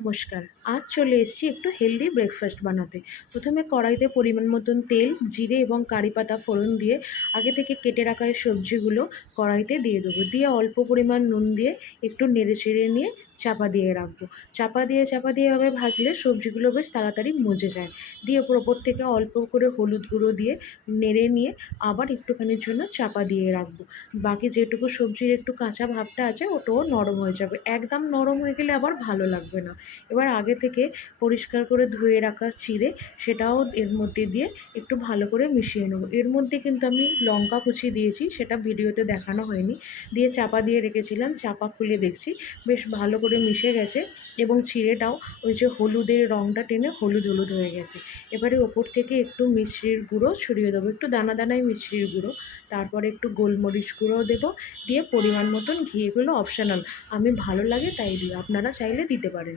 নমস্কার। আজ চলে এসেছি একটু হেলদি ব্রেকফাস্ট বানাতে। প্রথমে কড়াইতে পরিমাণ মতন তেল, জিরে এবং কারি পাতা ফোড়ন দিয়ে আগে থেকে কেটে রাখা এই সবজিগুলো কড়াইতে দিয়ে দেবো। দিয়ে অল্প পরিমাণ নুন দিয়ে একটু নেড়ে-চেড়ে নিয়ে চাপা দিয়ে রাখবো। চাপা দিয়ে এভাবে ভাজলে সবজিগুলো বেশ তাড়াতাড়ি মজে যায়। দিয়ে ওপর থেকে অল্প করে হলুদ গুঁড়ো দিয়ে নেড়ে নিয়ে আবার একটুখানির জন্য চাপা দিয়ে রাখবো। বাকি যেটুকু সবজির একটু কাঁচা ভাবটা আছে ওটাও নরম হয়ে যাবে। একদম নরম হয়ে গেলে আবার ভালো লাগবে না। এবার আগে থেকে পরিষ্কার করে ধুয়ে রাখা চিঁড়ে সেটাও এর মধ্যে দিয়ে একটু ভালো করে মিশিয়ে নেবো। এর মধ্যে কিন্তু আমি লঙ্কা কুচি দিয়েছি, সেটা ভিডিওতে দেখানো হয়নি। দিয়ে চাপা দিয়ে রেখেছিলাম, চাপা খুলে দেখছি বেশ ভালো করে মিশে গেছে এবং চিঁড়েটাও ওই যে হলুদের রঙটা টেনে হলুদ হলুদ হয়ে গেছে। এবারে ওপর থেকে একটু মিশ্রির গুঁড়ো ছড়িয়ে দেবো, একটু দানা দানায় মিশ্রির গুঁড়ো, তারপরে একটু গোলমরিচ গুঁড়োও দেবো, দিয়ে পরিমাণ মতন ঘি। এগুলো অপশনাল, আমি ভালো লাগে তাই দিই, আপনারা চাইলে দিতে পারেন।